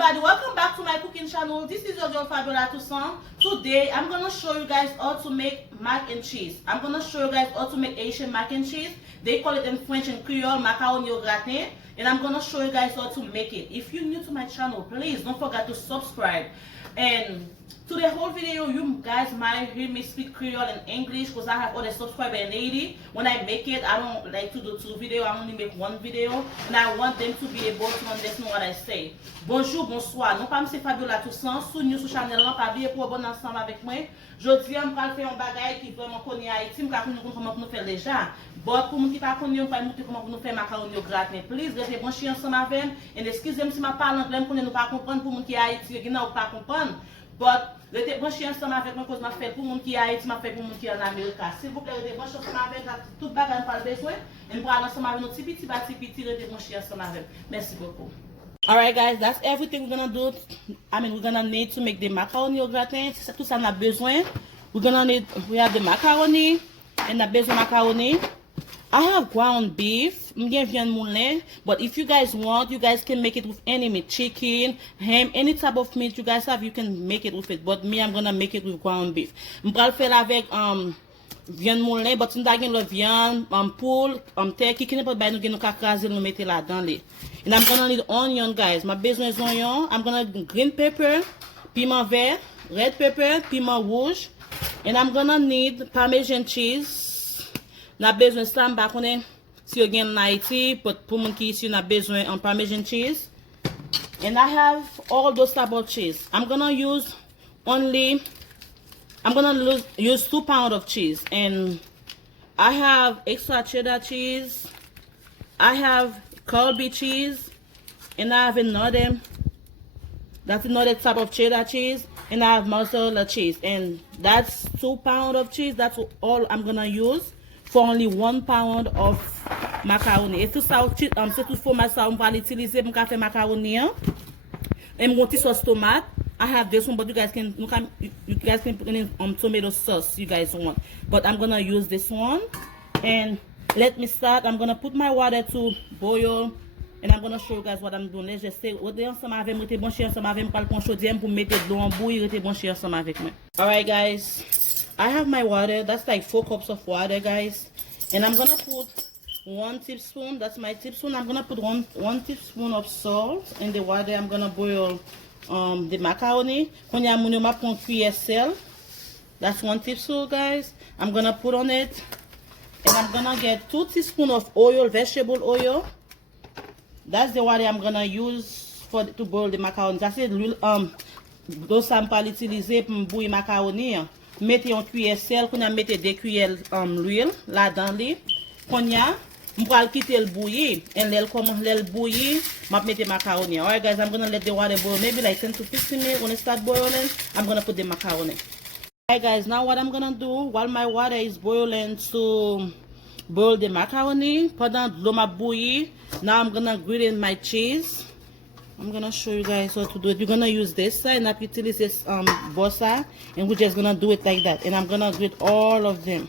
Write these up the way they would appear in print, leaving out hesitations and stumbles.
everybody, welcome back to my cooking channel. This is your girl Fabiola Toussaint. Today I'm gonna show you guys how to make mac and cheese. I'm gonna show you guys how to make Haitian mac and cheese. They call it in French and Creole macaroniaugratin, and I'm gonna show you guys how to make it. If you're new to my channel, please don't forget to subscribe. And to the whole video, you guys might hear me speak Creole and English because I have other subscribers in Haiti. When I make it, I don't like to do 2 videos. I only make 1 video, and I want them to be able to understand what I say. Bonjour, bonsoir. Non pas c'est Fabiola Toussaint. Sous nous sur channel là, pas oublier pour bon ensemble avec moi. Jodi, on va faire un bagage qui vraiment connaît Haïti, on va connaître comment nous faire déjà. But pour nous qui pas connaît, on va montrer comment nous faire macaroni au gratin. Please, restez branchés ensemble avec moi. Et excusez-moi si ma parle anglais, on ne pas comprendre pour nous qui Haïti, qui n'a pas comprendre. But restez branchés ensemble avec moi parce que m'a fait pour nous qui Haïti, m'a fait pour nous qui en Amérique. S'il vous plaît, restez branchés ensemble avec tout bagage pas besoin. Et on va aller ensemble avec nos petits restez branchés ensemble avec. Merci beaucoup. Alright guys, that's everything we're gonna do. We're gonna need to make the macaroni au gratin. C'est tout ça on a besoin. We have the macaroni and the besoin macaroni. I have ground beef, viande moulin, but if you guys want, you guys can make it with any meat, chicken, ham, any type of meat you guys have, you can make it with it. But me, I'm gonna make it with ground beef. Je vais le faire avec viande moulin, but si nous avons le viande, poule, turkey, qui n'est pas bien, nous allons craser, nous mettre là-dedans. And I'm gonna need onion, guys. My besoin is onion. I'm gonna green pepper, piment vert, red pepper, piment rouge, and I'm gonna need Parmesan cheese. Na besoin ça m'pa connait si vous gagne en Haïti, pour mon qui ici na besoin en Parmesan cheese. And I have all those type of cheese. I'm gonna use 2 pounds of cheese, and I have extra cheddar cheese. I have Colby cheese, and I have another type of cheddar cheese, and I have mozzarella cheese, and that's 2 pounds of cheese. That's all I'm gonna use for only 1 pound of macaroni. Et tout ça, c'est tout fromage ça on va l'utiliser pour faire macaroni. Et mon petit sauce tomate. I have this one, but you guys can put in tomato sauce you guys want. But I'm gonna use this one. And let me start. I'm gonna put my water to boil, and I'm gonna show you guys what I'm doing. Let's just say, alright guys, I have my water. That's like 4 cups of water, guys. And I'm gonna put 1 teaspoon. That's my teaspoon. I'm gonna put one teaspoon of salt in the water. I'm gonna boil the macaroni. That's 1 teaspoon, guys. I'm gonna put on it. And I'm gonna get 2 teaspoons of oil, vegetable oil. That's the water I'm gonna use to boil the macaroni. That's it. Those samples utilisés pour bouillir macaroni. Mettez en cuillère sel, qu'on a mettez 2 cuillères l'huile là-dedans li. Qu'on a, on va le quitter le bouillir. Et l'aile bouillir, m'a mettez macaroni. Alright guys, I'm gonna let the water boil maybe like 10 to 15 minutes. When it start boiling, I'm gonna put the macaroni. Alright guys, now what I'm gonna do while my water is boiling to boil the macaroni, pendant l'eau m'a bouilli, now I'm gonna grate my cheese. I'm gonna show you guys how to do it. You're gonna use this side, not utilize this bossa, and we're just gonna do it like that. And I'm gonna grate all of them.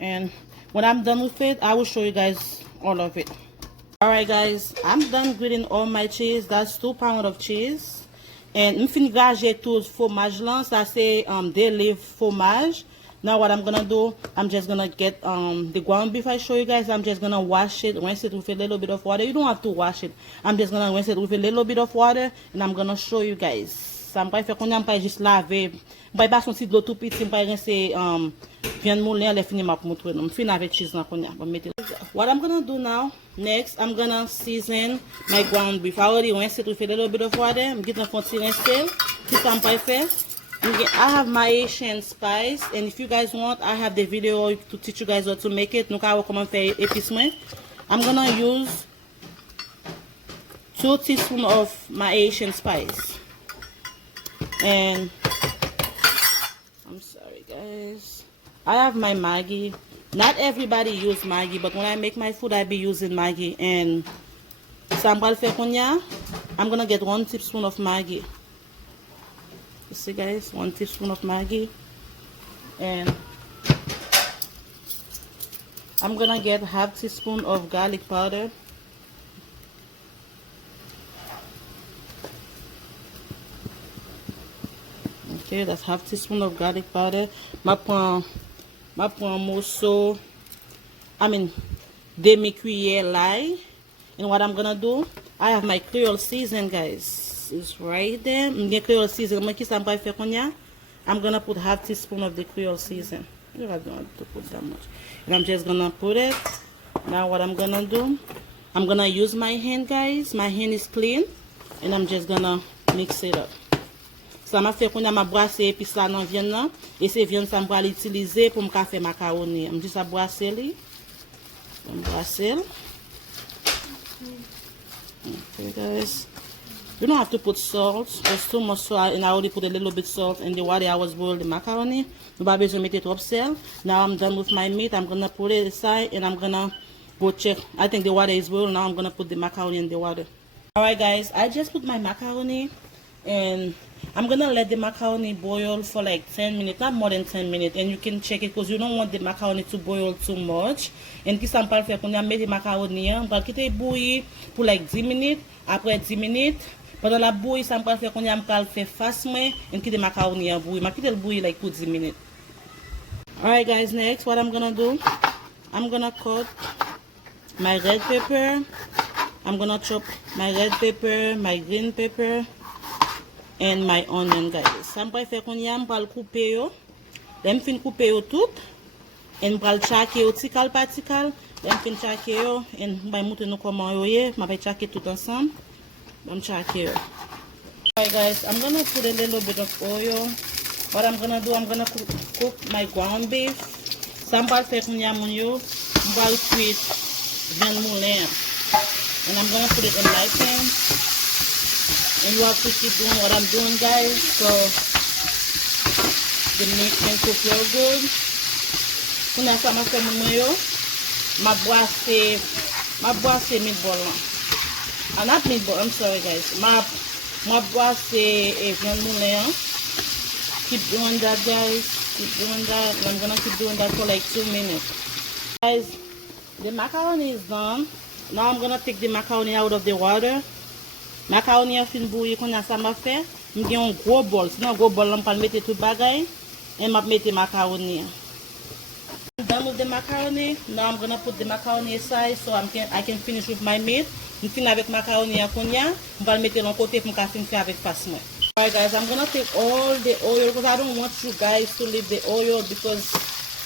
And when I'm done with it, I will show you guys all of it. Alright guys, I'm done grating all my cheese. That's 2 pounds of cheese. And I'm fin gager tout fromage là, ça c'est des livres fromage. Now what I'm gonna do, I'm just gonna get the ground beef I show you guys. I'm just gonna wash it, rinse it with a little bit of water. You don't have to wash it. I'm just gonna rinse it with a little bit of water, and I'm gonna show you guys. Ça me fait qu'on a pas juste laver. Pas pas son petit de l'eau tout petit, pas rincer viande moulin, les finir m'a montrer. On fin avec cheese là qu'on a. What I'm gonna do now, next, I'm gonna season my ground beef. I already rinsed it with a little bit of water. I'm getting a petit rincer. Tout ça me fait. I have my Haitian spice, and if you guys want, I have the video to teach you guys how to make it. I'm gonna use 2 teaspoons of my Haitian spice. And I'm sorry guys, I have my Maggi. Not everybody use Maggi, but when I make my food, I be using Maggi. And I'm gonna get 1 teaspoon of Maggi. You see guys, 1 teaspoon of Maggi, and I'm gonna get half teaspoon of garlic powder, Okay, that's half teaspoon of garlic powder. Ma prend morceau, demi-cuillère l'ail. And what I'm gonna do, I have my Creole season, guys. It's right there. I'm Creole season. I'm gonna put half teaspoon of the Creole season. You don't have to put that much. And I'm just gonna put it. Now what I'm gonna do, I'm gonna use my hand, guys. My hand is clean. And I'm just gonna mix it up. Ça m'a fait qu'on a ma brasser épice là dans viande là et c'est viande ça me l'utiliser pour me faire macaroni. I'm just à brasser li. I'm brasser. Okay, guys. You don't have to put salt. There's too much salt, and I already put a little bit salt in the water I was boiling the macaroni. You probably just make it trop sel. Now I'm done with my meat. I'm gonna put it aside, and I'm gonna go check. I think the water is boiled. Now I'm gonna put the macaroni in the water. All right, guys. I just put my macaroni, and I'm gonna let the macaroni boil for like 10 minutes, not more than 10 minutes, and you can check it because you don't want the macaroni to boil too much. And qui ça me parle faire qu'on a mis the macaroni, on va quitter bouillir pour like 10 minutes. Après 10 minutes, pendant la bouillie, ça me parle faire qu'on a faire facilement et quitter the macaroni en bouillir. Ma quitter le bouillir like pour 10 minutes. All right, guys. Next, what I'm gonna do, I'm gonna cut my red pepper. I'm gonna chop my red pepper, my green pepper, and my onion, guys. Ça me fait qu'on y a m'pral couper yo. Dem fin couper yo tout. And m'pral chake yo tikal pa tikal. Dem fin chake yo and m'bay montre nou comment yo ye. M'bay chake tout ensemble. Dem chake yo. Alright, guys, I'm gonna put a little bit of oil. What I'm gonna do, I'm gonna cook my ground beef. Ça m'pral fait qu'on y a mon yo. M'pral cuire viande moulin. And I'm gonna put it in light pan. And you have to keep doing what I'm doing, guys, so the meat can cook real good. Kuna sama fait mon yo, ma boisse meatball. Not meatball, I'm sorry, guys. Ma boisse viande moulin. Keep doing that, guys. Keep doing that. And I'm gonna keep doing that for like 2 minutes. Guys, the macaroni is done. Now I'm gonna take the macaroni out of the water. Macaroni a fin bouillir qu'on a ça m'a fait. M'gè un gros bol. Sinon gros bol on peut mettre tout bagay et m'a mettre macaroni. I'm done with the macaroni. Now I'm gonna put the macaroni aside so I can finish with my meat. M'fin avec macaroni a konya. M'va le mettre l'on côté pour m'ka fin faire avec facilement. Alright, guys, I'm gonna take all the oil because I don't want you guys to leave the oil because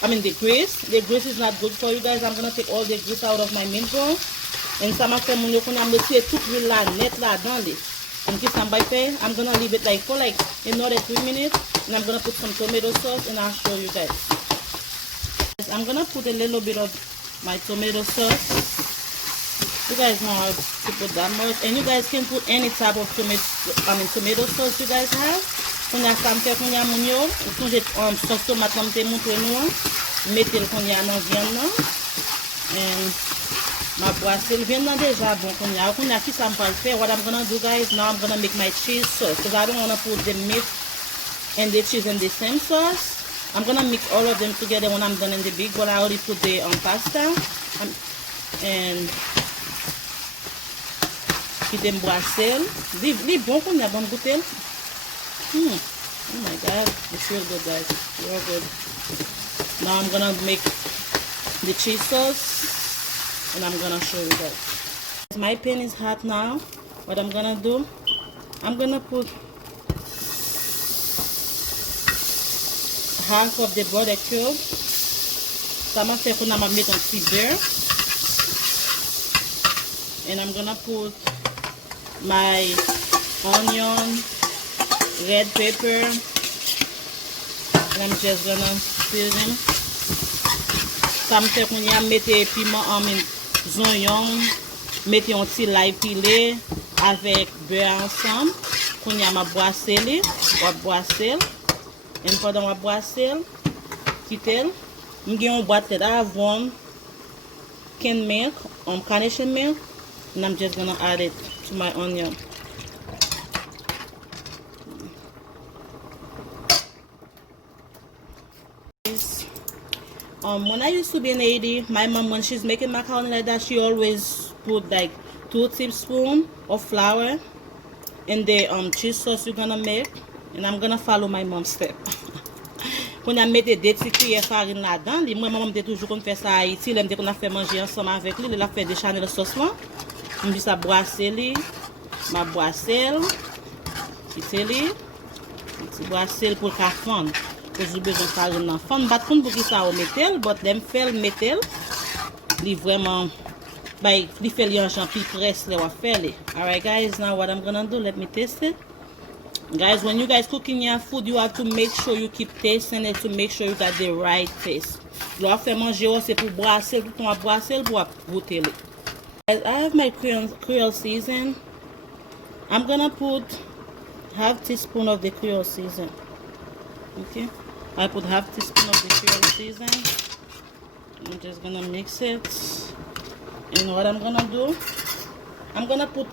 the grease. The grease is not good for you guys. I'm gonna take all the grease out of my meatball. And ça m'a fait mon yo qu'on a mettre tout l'huile là net là dans les. And this I'm gonna leave it like for like another 3 minutes. And I'm gonna put some tomato sauce and I'll show you guys. I'm gonna put a little bit of my tomato sauce. You guys know how to put that much. And you guys can put any type of tomato sauce you guys have. Qu'on a ça me fait qu'on a mon yo. Ou j'ai sauce tomate comme te montre nous. Mettez le qu'on y a dans viande là. And ma boisse viande déjà bon qu'on a qui ça me parle faire. What I'm gonna do, guys, now I'm gonna make my cheese sauce because I don't wanna put the meat and the cheese in the same sauce. I'm gonna mix all of them together when I'm done in the big bowl. I already put the pasta and puis them boissel. Li bon qu'on a bon goûter. Oh my god, it's real good, guys. Real good. Now I'm gonna make the cheese sauce. And I'm gonna show you guys. My pan is hot now. What I'm gonna do, I'm gonna put half of the butter cube. Ça m'a fait qu'on a mettre un petit beurre. And I'm gonna put my onion, red pepper, and I'm just gonna stir them. Ça me fait qu'on y a mettre piment oignon, mettez un petit l'ail pilé avec beurre ensemble. Qu'on y a ma boisselle, et pendant ma boisselle, quitter, j'ai une boîte d'avon, canned milk, carnation milk, and I'm just gonna add it to my onion. When I used to be in Haiti, my mom, when she's making macaroni like that, she always put like 2 tablespoons of flour in the cheese sauce you're gonna make. And I'm gonna follow my mom's step. Quand on met des petites cuillères farine là-dedans, moi maman me toujours qu'on fait ça à Haïti, l'aime qu'on a fait manger ensemble avec lui, il a fait des chanel de sauce là. On dit ça brasser lui, ma brasser, petit brasser pour qu'à fondre. J'ai besoin de farine en fond, pas pour qui ça au métal, but them fait le métal. Li vraiment li fait li en champi presse le wa faire. Alright guys, now what I'm gonna do, let me taste it. Guys, when you guys cooking your food, you have to make sure you keep tasting it to make sure you got the right taste. L'on fait manger, c'est pour brasser, tout on brasser pour goûter. Guys, I have my Creole season. I'm gonna put half teaspoon of the Creole season. Okay, I put half teaspoon of the Creole season. I'm just gonna mix it. And what I'm gonna do, I'm gonna put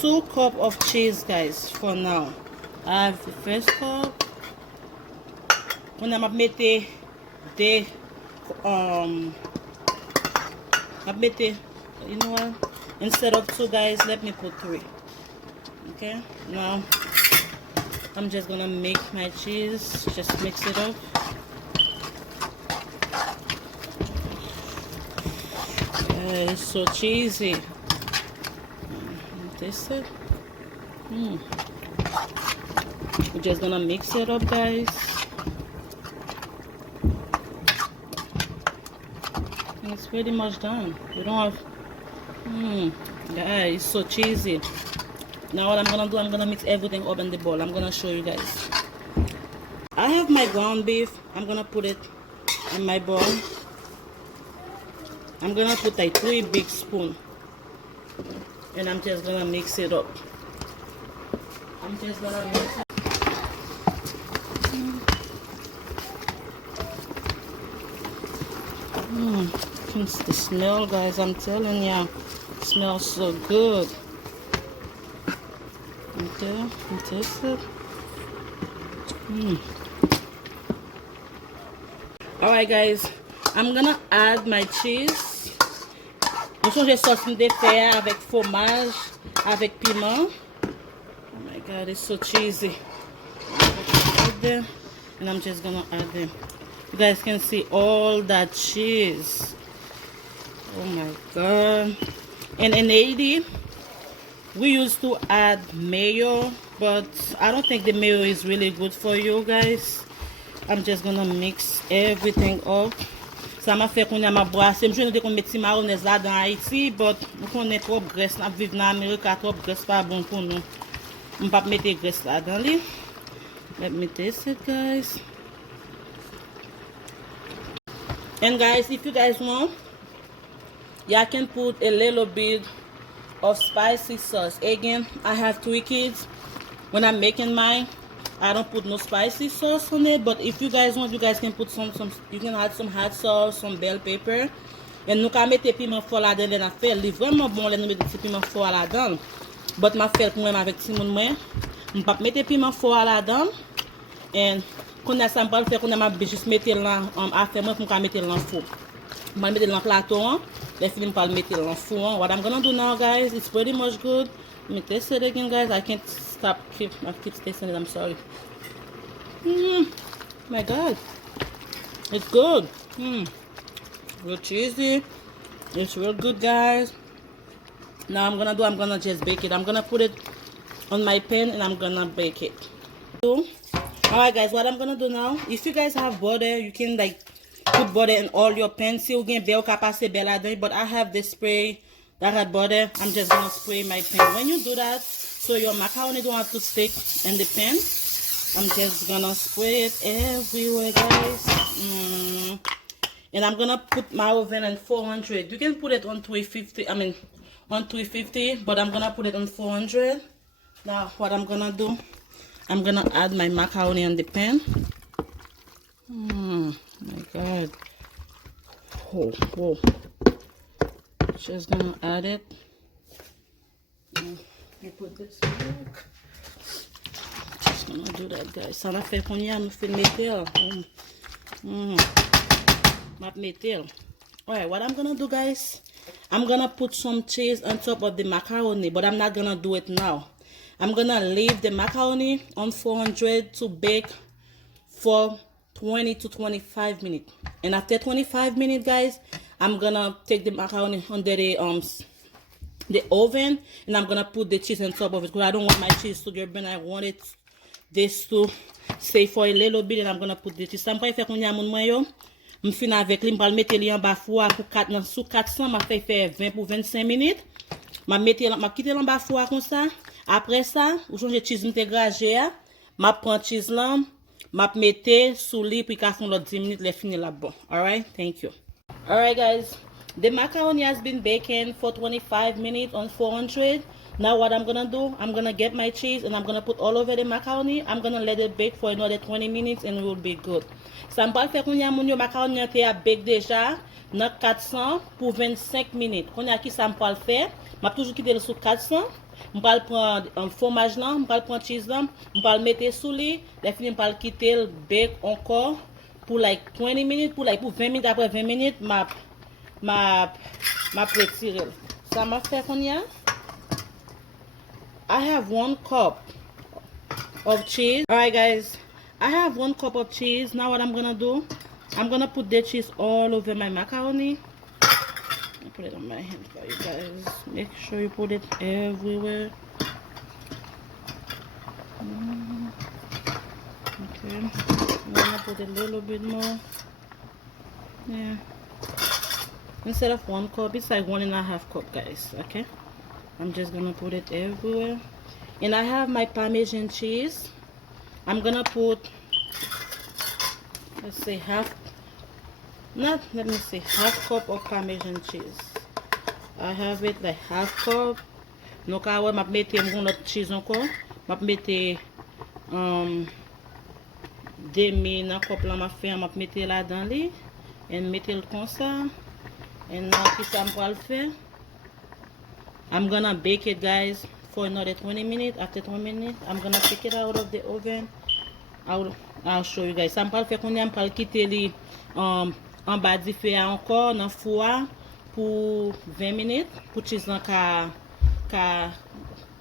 2 cups of cheese, guys, for now. I have the first cup. When I'm mettre the you know what? Instead of 2, guys, let me put 3. Okay, now I'm just gonna make my cheese. Just mix it up. It's so cheesy. Taste it. We're just gonna mix it up, guys. It's pretty much done. You don't have. Yeah, it's so cheesy. Now what I'm gonna do, I'm gonna mix everything up in the bowl. I'm gonna show you guys. I have my ground beef. I'm gonna put it in my bowl. I'm gonna put like 3 big spoons, and I'm just gonna mix it up. I'm just gonna mix it. It's the smell, guys. I'm telling you, it smells so good. Okay, you taste it. All right, guys. I'm gonna add my cheese. Je change sauce de fer avec fromage, avec piment. Oh my God, it's so cheesy. Add them, and I'm just gonna add them. You guys can see all that cheese. Oh my God. And in Haiti, we used to add mayo, but I don't think the mayo is really good for you guys. I'm just gonna mix everything up. Ça m'a fait qu'on a ma brasse. Je ne sais qu'on met petit mayonnaise là dans Haïti, but on est trop graisse. On vit en Amérique, trop graisse pas bon pour nous. On ne peut pas mettre graisse là dans lui. Let me taste it, guys. And guys, if you guys want, you can put a little bit of spicy sauce. Again, I have 3 kids. When I'm making mine, I don't put no spicy sauce on it, but if you guys want, you guys can put some you can add some hot sauce, some bell pepper. Et nous quand mettre piment fort là-dedans, on a fait, c'est vraiment bon, nous mettre piment fort là-dedans. But ma fait pour moi avec Simon moi, on pas mettre piment fort là-dedans. Et quand on a ça me faire qu'on a juste mettre là à faire moi pour mettre dans le four. On va mettre dans le plateau, les films pas le mettre dans le four. What I'm gonna do now, guys, it's pretty much good. Let me taste it again, guys. I can't stop keep tasting it. I'm sorry. My God, it's good. Real cheesy. It's real good, guys. Now I'm gonna just bake it. I'm gonna put it on my pan and I'm gonna bake it. Alright, guys, what I'm gonna do now, if you guys have butter, you can like put butter in all your pans. See, again, but I have this spray that had butter. I'm just gonna spray my pan. When you do that, so your macaroni don't have to stick in the pan, I'm just gonna spray it everywhere, guys. And I'm gonna put my oven on 400. You can put it on 350. I mean, on 350, but I'm gonna put it on 400. Now, what I'm gonna do, I'm gonna add my macaroni on the pan. My God. Whoa. Just gonna add it. Let me put this back. Just gonna do that, guys. Ça va faire qu'on y a me fait mettre. Alright, what I'm gonna do, guys, I'm gonna put some cheese on top of the macaroni, but I'm not gonna do it now. I'm gonna leave the macaroni on 400 to bake for 20 to 25 minutes. And after 25 minutes, guys, I'm gonna take the macaroni under the oven, and I'm gonna put the cheese on top of it because I don't want my cheese to get burned. I want this to stay for a little bit, and I'm gonna put the cheese. Ça me fait qu'on y a mon moyen. Je finis avec lui, je vais mettre les en bas four pour 4 sous 400, je vais faire 20 pour 25 minutes. Je vais quitter en bas four comme ça. Après ça, je change cheese intégragé, je prends cheese là, je mets sous lit puis qu'à fond l'autre 10 minutes, les fini là bon. All right, thank you. All right, guys. The macaroni has been baking for 25 minutes on 400. Now what I'm gonna do, I'm gonna get my cheese and I'm gonna put all over the macaroni. I'm gonna let it bake for another 20 minutes and it will be good. Ça me fait qu'on y a mon macaroni qui a bake déjà dans 400 pour 25 minutes. Qu'on y a qui ça me peut le faire. M'a toujours quitter le sous 400. Je vais prendre un fromage là, je vais prendre cheese là, je vais le mettre sous lui. Les fini je vais quitter le bake encore pour like 20 minutes, pour 20 minutes. Après 20 minutes, ma retirer. Ça m'a fait qu'on y a. I have 1 cup of cheese. Alright guys, I have 1 cup of cheese. Now what I'm gonna do, I'm gonna put the cheese all over my macaroni. I put it on my hand for you guys. Make sure you put it everywhere. Okay, I'm gonna put a little bit more. Yeah. Instead of 1 cup, it's like 1.5 cup, guys. Okay. I'm just gonna put it everywhere. And I have my Parmesan cheese. I'm gonna put, let's say half cup of Parmesan cheese. I have it like half cup. Donc I will mettre mon cheese encore. Je vais mettre demi dans cup là, je vais mettre là dans lui et mettre le comme ça. Et now qu'est-ce que je vais faire? I'm gonna bake it, guys, for another 20 minutes. After 20 minutes, I'm gonna take it out of the oven. I'll show you guys. Ça me fait qu'on aime pas quitter les en bas du feu encore dans four pour 20 minutes. Pour cheese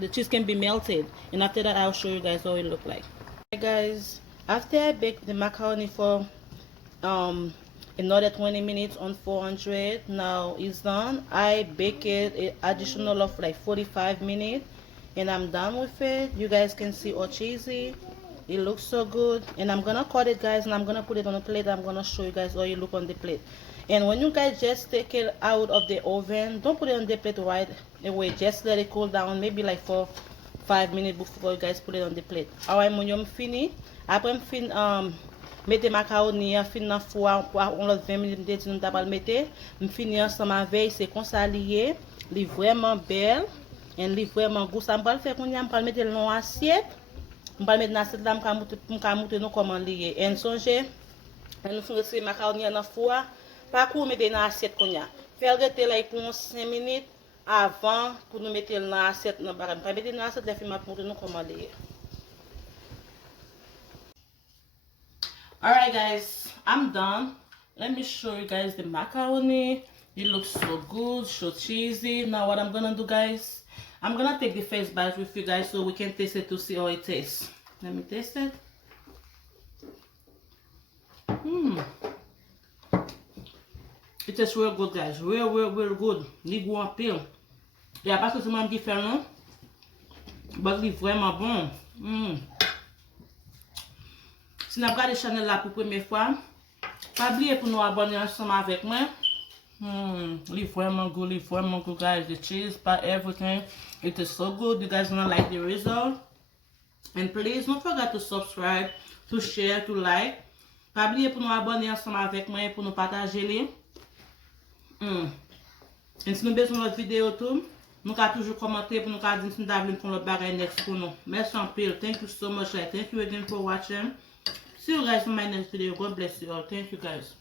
the cheese can be melted. And after that, I'll show you guys how it look like. Hey guys, after I bake the macaroni for another 20 minutes on 400, now it's done. I bake it an additional of like 45 minutes and I'm done with it. You guys can see how cheesy it looks, so good. And I'm gonna cut it, guys, and I'm gonna put it on a plate. I'm gonna show you guys how it look on the plate. And when you guys just take it out of the oven, don't put it on the plate right away. Just let it cool down, maybe like for 5 minutes before you guys put it on the plate. Alright, when you're finished, après mettez macaroni fin dans four pour on l'autre 20 minutes de nous d'abord mettez me finir ensemble avec c'est comme ça lié, li vraiment belle et li vraiment goût. Ça me va le faire qu'on y a me mettre dans assiette. On va mettre dans assiette là me monter nous comment lié. Et songez, nous faisons ces macaroni dans four, pas qu'on mettre dans assiette qu'on y a. Faire rester là pour 5 minutes avant pour nous mettre dans assiette dans barème. Pas mettre dans assiette là fin monter nous comment lié. Alright guys, I'm done. Let me show you guys the macaroni. It looks so good, so cheesy. Now what I'm gonna do, guys, I'm gonna take the first bite with you guys so we can taste it to see how it tastes. Let me taste it. It tastes real good, guys. Real good. Ni goût en pile. Il n'y a pas forcément différent, mais il est vraiment bon. Si vous regardez la chaîne là pour la première fois, pas oublier pour nous abonner ensemble avec moi. It's vraiment good, guys. The cheese, but everything, it is so good. You guys gonna like the result. And please don't forget to subscribe, to share, to like. Pas oublier pour nous abonner ensemble avec moi et pour nous partager les. Et si nous besoin de notre vidéo tout, nous pouvons toujours commenter pour nous dire si nous avons pour notre bagage next pour nous. Merci en pile. Thank you so much. Thank you again for watching. See you guys in my next video. God bless you all. Thank you guys.